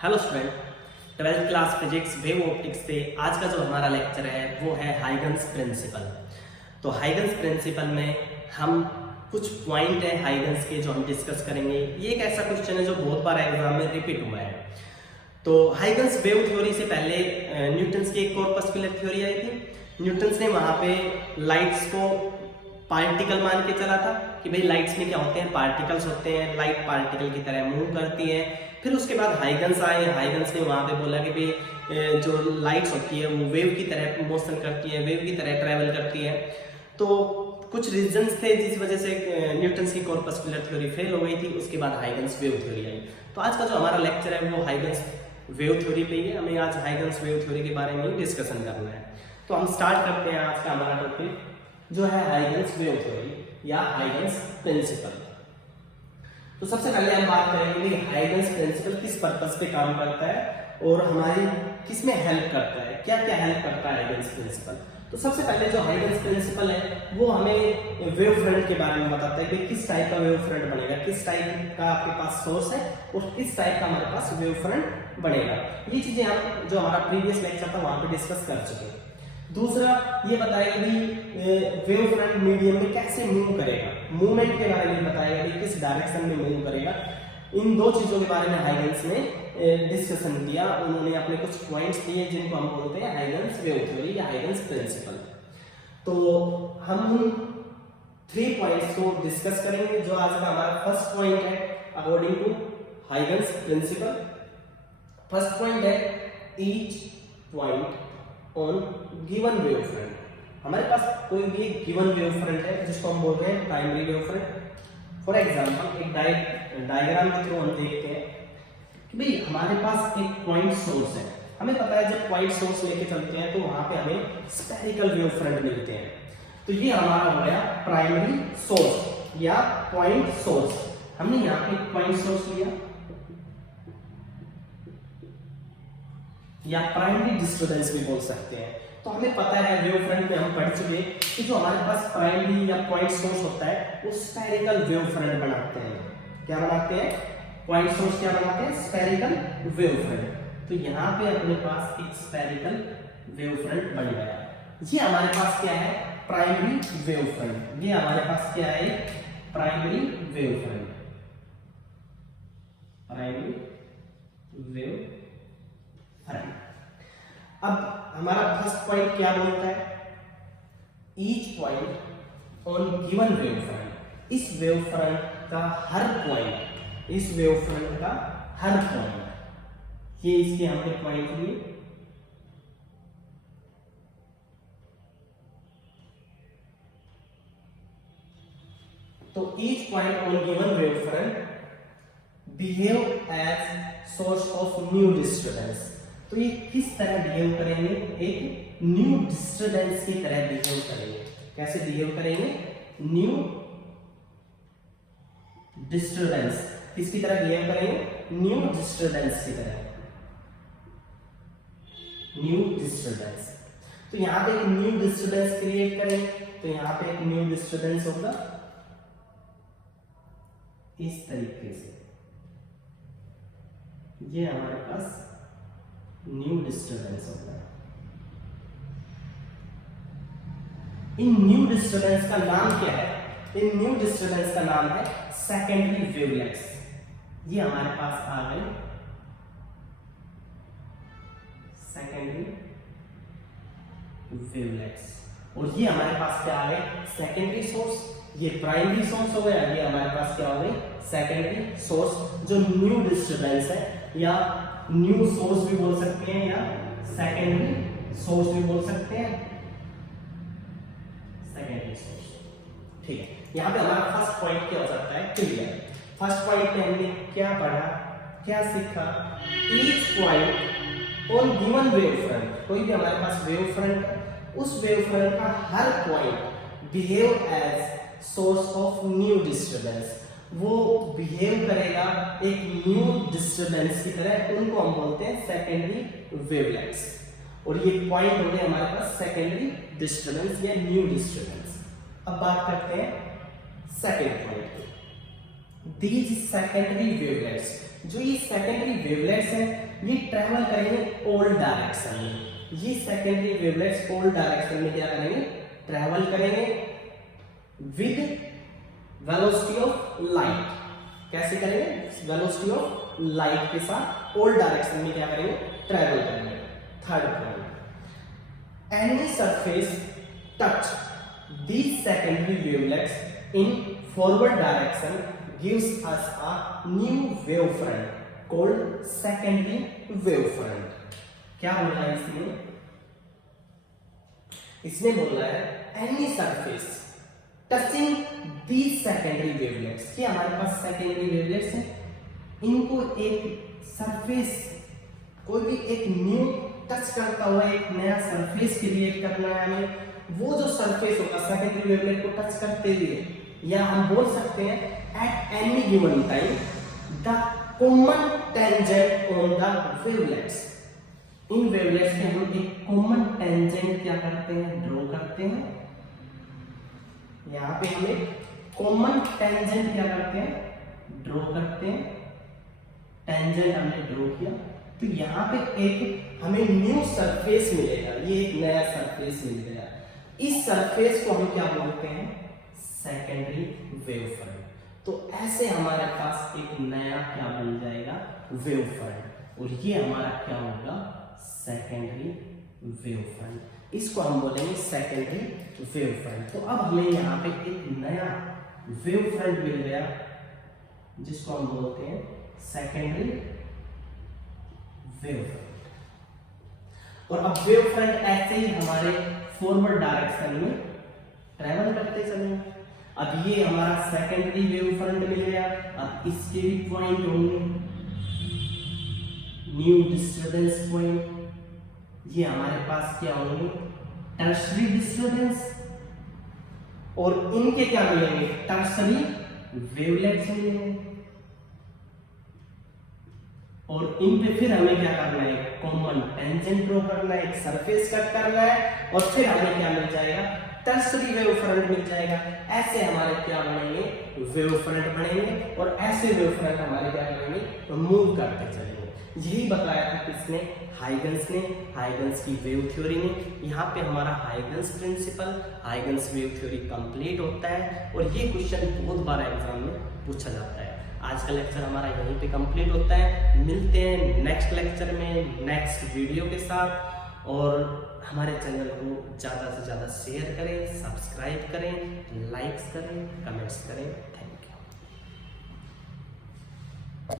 Hello student, 12th class physics wave optics से आज का जो हमारा लेक्चर है वो है हाइगन्स प्रिंसिपल। तो हाइगन्स प्रिंसिपल में हम कुछ पॉइंट है हाइगन्स के जो हम डिस्कस करेंगे। ये एक ऐसा क्वेश्चन है जो बहुत बार एग्जाम में रिपीट हुआ है। तो हाइगन्स वेव थ्योरी से पहले न्यूटन्स की एक और पर्टिकुलर थ्योरी आई थी। न्यूटन्स ने वहां पे लाइट्स को पार्टिकल मान के चला था कि भाई लाइट्स में क्या होते हैं, पार्टिकल्स होते हैं, लाइट पार्टिकल की तरह मूव करती है। फिर उसके बाद हाइगन्स आए, हाइगन्स ने वहां पे बोला कि भाई जो लाइट्स होती है वो वेव की तरह मोशन करती है, वेव की तरह ट्रेवल करती है। तो कुछ रीजंस थे जिस वजह से न्यूटन्स की कॉर्पस्कुलर थ्योरी फेल हो गई थी। उसके बाद हाइगन्स वेव थ्योरी आई। तो आज का जो हमारा लेक्चर है वो हाइगन्स वेव थ्योरी पे ही है। हमें आज हाइगन्स वेव थ्योरी के बारे में डिस्कशन करना है। तो हम स्टार्ट करते हैं आज का हमारा टॉपिक जो है हाइगन्स वेव थ्योरी या हाइगन्स प्रिंसिपल। तो सबसे पहले हम बात करेंगे कि हाइगन्स प्रिंसिपल किस पर्पस पे काम करता है और हमारी किस में हेल्प करता है, क्या क्या हेल्प करता है हाइगन्स प्रिंसिपल। तो सबसे पहले जो हाइगन्स प्रिंसिपल है वो हमें वेव फ्रंट के बारे में बताता है कि किस टाइप का वेव फ्रंट बनेगा, किस टाइप का आपके पास सोर्स है और किस टाइप का हमारे पास वेव फ्रंट बनेगा। ये चीजें हम जो हमारा प्रीवियस लेक्चर था वहां पे डिस्कस कर चुके हैं। दूसरा ये बताएगा कि वेव फ्रंट मीडियम में कैसे मूव करेगा, मूवमेंट के बारे में बताएगा कि किस डायरेक्शन में मूव करेगा। इन दो चीजों के बारे में हाइगन्स ने डिस्कशन किया। उन्होंने अपने कुछ पॉइंट्स दिए जिनको हम बोलते हैं हाइगन्स वेव थ्योरी या हाइगन्स प्रिंसिपल। तो हम उन 3 पॉइंट्स को डिस्कस करेंगे। जो आज का हमारा फर्स्ट पॉइंट है according to Huygens principle. First point है each point on given wave front. हमारे पास कोई भी गिवन वेव फ्रंट है जिसको हम बोलते हैं primary wave front. For example एक डायग्राम के थ्रू हम देखते हैं कि भाई हमारे पास एक पॉइंट सोर्स है। हमें पता है जब पॉइंट सोर्स लेके चलते हैं तो वहां पे हमें स्फेरिकल वेव फ्रंट मिलते हैं। तो ये हमारा हो गया प्राइमरी सोर्स या पॉइंट सोर्स। हमने यहाँ पे पॉइंट सोर्स लिया या प्राइमरी डिस्टर्बेंस भी बोल सकते हैं। तो हमें पता है वेव फ्रंट में हम पढ़ चुके कि जो हमारे पास प्राइमरी या पॉइंट सोर्स होता है वो स्फेरिकल वेव फ्रंट बनाते हैं। क्या बनाते हैं? पॉइंट सोर्स क्या बनाते हैं? Spherical wave front. तो यहाँ पे अपने पास एक स्फेरिकल वेव फ्रंट बन गया। ये हमारे पास क्या है? Primary wave front. ये हमारे पास क्या है? Primary wave front, primary wave front. अब हमारा फर्स्ट पॉइंट क्या बोलता है? Each point on given wave front. इस वेव फ्रंट का हर पॉइंट, इस वेव फ्रंट का हर पॉइंट, ये इसके हमने पॉइंट लिए। तो each point on given wave front behave as source of new disturbance. तो ये किस तरह बिहेव करेंगे? एक न्यू डिस्टर्बेंस की तरह बिहेव करेंगे। कैसे बिहेव करेंगे? New disturbance. किसकी तरह बिहेव करेंगे? न्यू डिस्टर्बेंस की तरह, न्यू डिस्टर्बेंस। तो यहां पे एक न्यू डिस्टर्बेंस क्रिएट करेंगे। तो यहां पे एक न्यू डिस्टर्बेंस होगा इस तरीके से। ये हमारे पास न्यू डिस्टर्बेंस होता है। इन न्यू डिस्टर्बेंस का नाम क्या है? इन न्यू डिस्टर्बेंस का नाम है सेकेंडरी वेवलेट्स। ये हमारे पास आ गए सेकेंडरी वेवलेट्स। और ये हमारे पास क्या आ गए? Secondary source. ये प्राइमरी सोर्स हो गया, ये हमारे पास क्या हो गई? Secondary source. जो न्यू डिस्टर्बेंस है या न्यू सोर्स भी बोल सकते हैं या सेकेंडरी सोर्स भी बोल सकते हैं, सेकेंडरी सोर्स। ठीक है, यहां पे हमारा फर्स्ट पॉइंट क्या हो सकता है? क्लियर। फर्स्ट पॉइंट में हमने क्या पढ़ा, क्या सीखा? Each point on given wave front. कोई भी हमारे पास वेव फ्रंट है, उस वेव फ्रंट का हर point behave as source of new disturbance. वो बिहेव करेगा एक न्यू डिस्टर्बेंस की तरह। उनको हम बोलते हैं सेकेंडरी वेवलेट्स। और ये पॉइंट हो गए हमारे पास सेकेंडरी डिस्टर्बेंस या न्यू डिस्टर्बेंस। अब बात करते हैं सेकेंड पॉइंट की। दीज सेकेंडरी वेवलेट्स जो ये सेकेंडरी वेवलेट्स हैं ये ट्रेवल करेंगे ऑल डायरेक्शन में। ये सेकेंडरी वेवलेट्स ऑल डायरेक्शन में क्या करेंगे, ट्रेवल करेंगे विद वेलोसिटी ऑफ लाइट। कैसे करेंगे, वेलोसिटी ऑफ लाइट के साथ ऑल डायरेक्शन में क्या करेंगे, ट्रेवल करेंगे। Third point, any surface touch these secondary wavelets in forward direction gives us a new wavefront called secondary wavefront। क्या बोल रहा है इसने बोल रहा है any surface touching these secondary wavelets, कि हमारे पास secondary wavelets हैं, इनको एक सरफेस, कोई भी एक न्यू टच करता हुआ एक नया सरफेस क्रिएट करना है हमें। वो जो सरफेस होगा सेकेंडरी वेवलेट को टच करते हुए, या हम बोल सकते हैं at any given time the common tangent on the wavelets. In wavelets में हम एक कॉमन टेंजेंट क्या करते हैं, ड्रॉ करते हैं। यहाँ पे हम एक कॉमन टेंजेंट क्या करते हैं, ड्रॉ करते हैं। टेंजेंट हमने ड्रॉ किया तो यहाँ पे एक हमें न्यू सरफेस मिलेगा, ये एक नया सरफेस मिल गया। इस सरफेस को हम क्या बोलते हैं, सेकेंडरी वेवफ्रंट। तो ऐसे हमारे पास एक नया क्या बन जाएगा, वेवफ्रंट, और ये हमारा क्या होगा, सेकेंडरी वेवफ्रंट। इसको हम बोलेंगे सेकेंडरी वेवफ्रंट। तो अब हमें यहाँ पे एक नया वेवफ्रंट मिल गया जिसको हम बोलते हैं सेकेंडरी वेवफ्रंट। और अब वेवफ्रंट ऐसे ही हमारे फॉरवर्ड डायरेक्शन में ट्रेवल करते चलेंगे। अब ये हमारा सेकेंडरी वेवफ्रंट मिल गया। अब इसके भी पॉइंट होंगे, न्यू डिस्टर्बेंस पॉइंट। ये हमारे पास क्या होंगे, टर्शरी डिस्टर्बेंस, और इनके क्या मिलेंगे, टर्शरी वेवलेट्स मिलेंगे। और इन पे फिर हमें क्या करना है, कॉमन टेंजेंट ड्रॉ करना है, एक सरफेस कट करना है, और फिर हमें क्या मिल जाएगा, टर्शरी वेवफ्रंट मिल जाएगा। ऐसे हमारे क्या बनेंगे, वेवफ्रंट बनेंगे, और ऐसे वेवफ्रंट हमारे क्या बनेंगे, मूव करते चलेंगे। यही बताया था किसने, हाइगन्स ने, हाइगन्स की वेव थ्योरी ने। यहाँ पे हमारा Huygens principle, Huygens wave theory complete होता है, और ये क्वेश्चन बहुत बार एग्जाम में पूछा जाता है। आज का लेक्चर हमारा यहीं पे कंप्लीट होता है। मिलते हैं नेक्स्ट लेक्चर में नेक्स्ट वीडियो के साथ, और हमारे चैनल को ज़्यादा से ज़्यादा शेयर करें, सब्सक्राइब करें, लाइक्स करें, कमेंट्स करें।